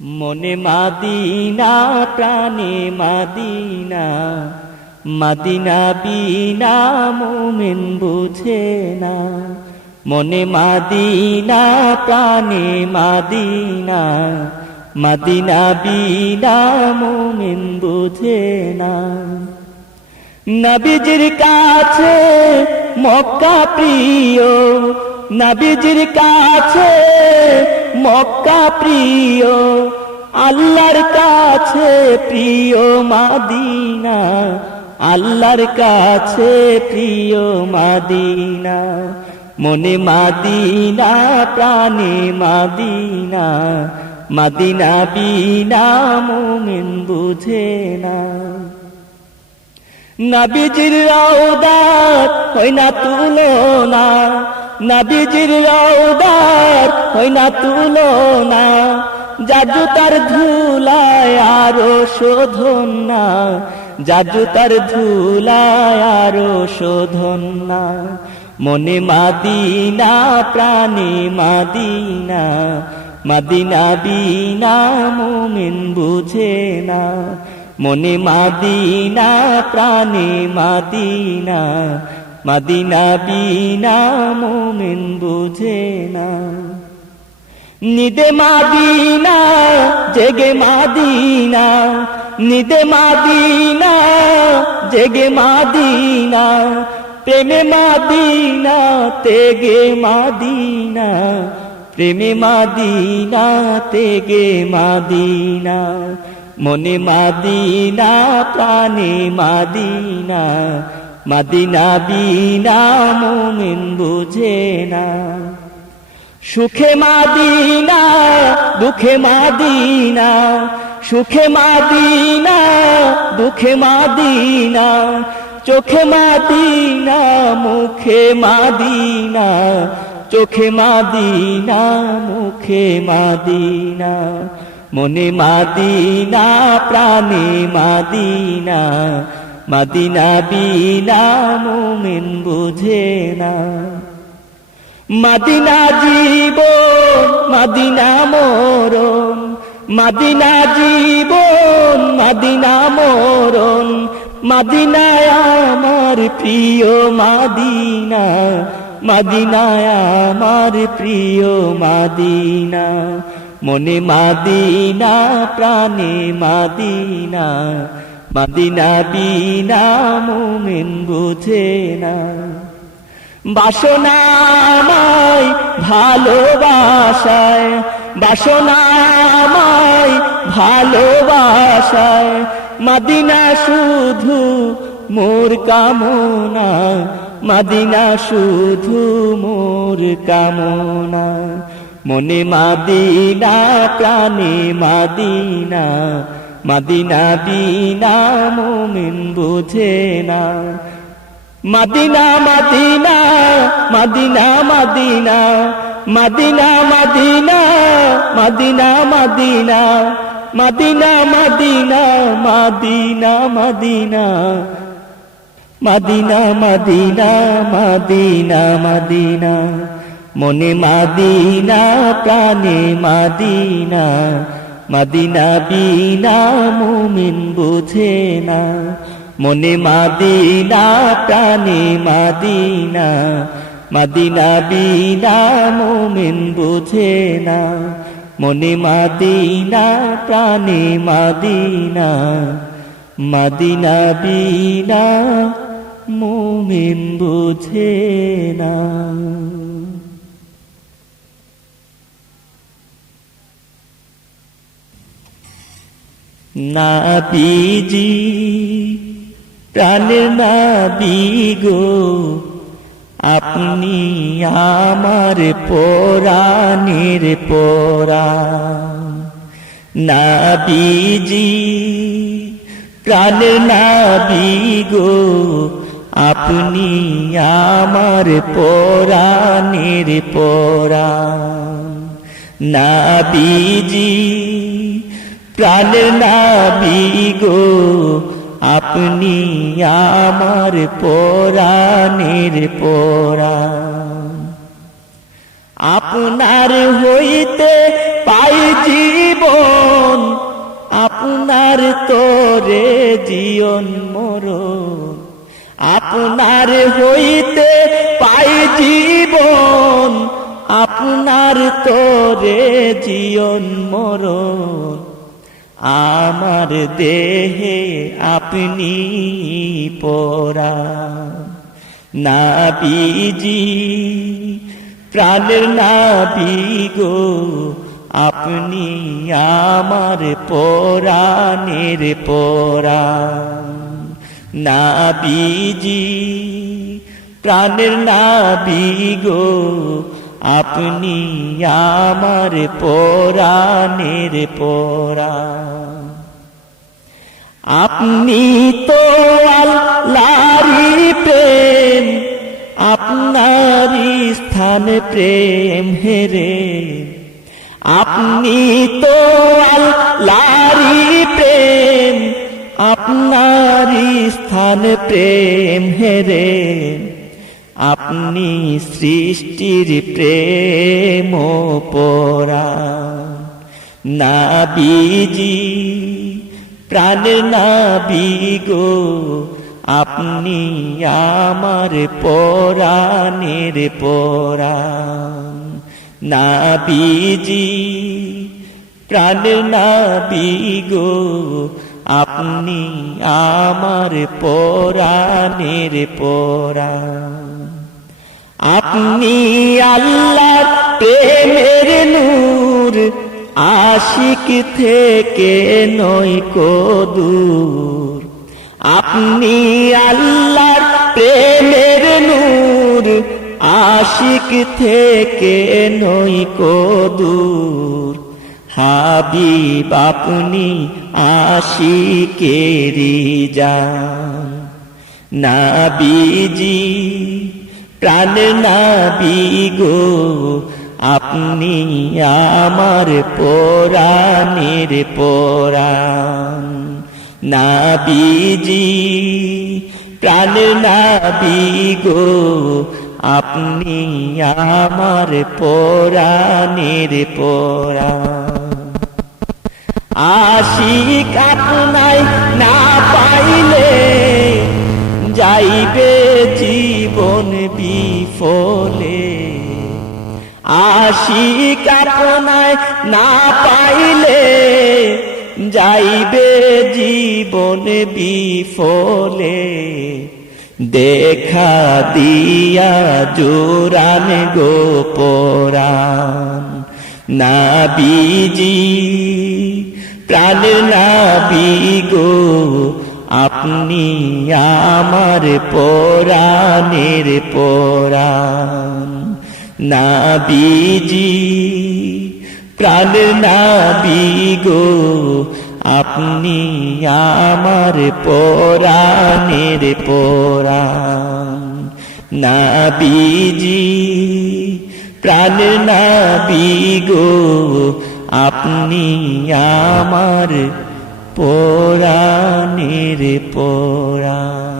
মনে মাদিনা, প্রাণে মাদিনা। মাদিনা বিনা মোমেন বুঝে না। মনে মাদিনা, প্রাণে মাদিনা। মাদিনা বিনা মোমেন বুঝে না। নবীজির কাছে মক্কা প্রিয়। নবীজির কাছে মক্কা প্রিয়, আল্লাহর কাছে প্রিয় মাদিনা, আল্লাহর কাছে প্রিয় মাদিনা। মনে মাদিনা, প্রাণে মাদিনা মাদিনা বিনা মোমেন বুঝে না। নবীজির রৌদার হই না তুলনা নবীজির রৌদার হই না তুলনা, জাদু তার ধুলায় আরও শোধন না জাদু তার ধুলায় আরও শোধন। না মনে মাদিনা, প্রাণে মাদিনা মাদিনা বিনা মোমেন বুঝে না। মনে মাদিনা, প্রাণে মাদিনা মাদিনা বিনা মোমেন বুঝে না। নিদে মাদিনা, জেগে মাদিনা, নিদে মাদিনা, জেগে মাদিনা, প্রেমে মাদিনা, তেগে মাদিনা, প্রেমে মাদিনা, তেগে মাদিনা, মনে মাদিনা, প্রাণে মাদিনা মাদিনা বিনা মোমেন বুঝে না। সুখে মাদিনা, দুঃখে মাদিনা, সুখে মাদিনা, দুঃখে মাদিনা, চোখে মাদিনা, মুখে মাদিনা, চোখে মাদিনা, মুখে মাদিনা। মনে মাদিনা, প্রাণে মাদিনা মাদিনা বিনা মোমেন বুঝে না। মাদিনা জীবন, মাদিনা মরণ, মাদিনা জীবন, মাদিনা মরণ, মাদিনায় আমার প্রিয় মাদিনা, মাদিনায় আমার প্রিয় মাদিনা। মনে মাদিনা, প্রাণে মাদিনা মাদিনা বিনা মোমেন বুঝে না। বাসনামায় ভালোবাসায় বাসনামায় ভালোবাসায়, মাদিনা শুধু মোর কামনা, মাদিনা শুধু মোর কামনা। মনে মাদিনা, প্রাণে মাদিনা মাদিনা বিনা মোমেন বুঝে না মাদিনা মাদিনা মাদিনা মাদিনা মাদিনা মাদিনা মাদিনা মাদিনা মাদিনা মাদিনা মাদিনা মাদিনা মাদিনা মাদিনা মাদিনা মাদিনা মনে মাদিনা প্রাণে মাদিনা মাদিনা বিনা মুমিন বুঝে না। মনে মাদিনা, প্রাণে মাদিনা। মাদিনা বিনা মুমিন বুঝে না। মনে মাদিনা, প্রাণে মাদিনা। মাদিনা বিনা মুমিন বুঝে না। না বিজি প্রাণের না বিগো আপনি আমার পোরাণের পোরা। না বিজি প্রাণের না বিগো আপনি আমার পোরাণের পোরা। না বিজি প্রাণ নাবি গো, আপনি আমার পরাণের পরা আপনার হইতে পাই জীবন, আপনার তোরে জীবন মরণ। আপনার হইতে পাই জীবন, আপনার তোরে জীবন মরণ। আমার দেহে আপনি পরা নাবিজি, প্রাণের না গো, আপনি আমার পরাণের পরা নাবিজি, প্রাণের না গো আপনি আমার পরাণের পরা আপনি তো আল্লাহরি প্রেম, আপনারই স্থান প্রেম হেরে আপনি তো আল্লাহরি প্রেম, আপনারই স্থান প্রেম হেরে আপনি সৃষ্টির প্রেম পরা নাবিজি, প্রাণ নাবি গো আপনি আমার পরাণের পরাণ নাবিজি, প্রাণ নাবি গো আপনি আমার পরাণের পরাণ। আপনি আল্লাহ প্রেমের নূর, আশিক থেকে নই কদূর আপনি আল্লাহর প্রেমের নূর, আশিক থেকে নই কদূর হাবিব, আপনি আশিকেরি যান নাবিজি, প্রাণ নাবি গো, আপনি আমার পরাণের পরাণ। নাবিজি, প্রাণ নাবি গো, আপনি আমার পরাণের পরাণ। আশিক আপনায় না পাইলে যাইবে জীবন বিফলে। আশিক আপনায় না পাইলে যাইবে জীবন বিফলে। দেখা দিয়া জোরান গোপরান নাবিজি প্রাণ নাবি গো আপনি আমার পরাণের পরাণ। নাবিজি, প্রাণ নাবি গো আপনি আমার পরাণের পরাণ। নাবিজি, প্রাণ নাবি গো আপনি আমার পরাণের পরাণ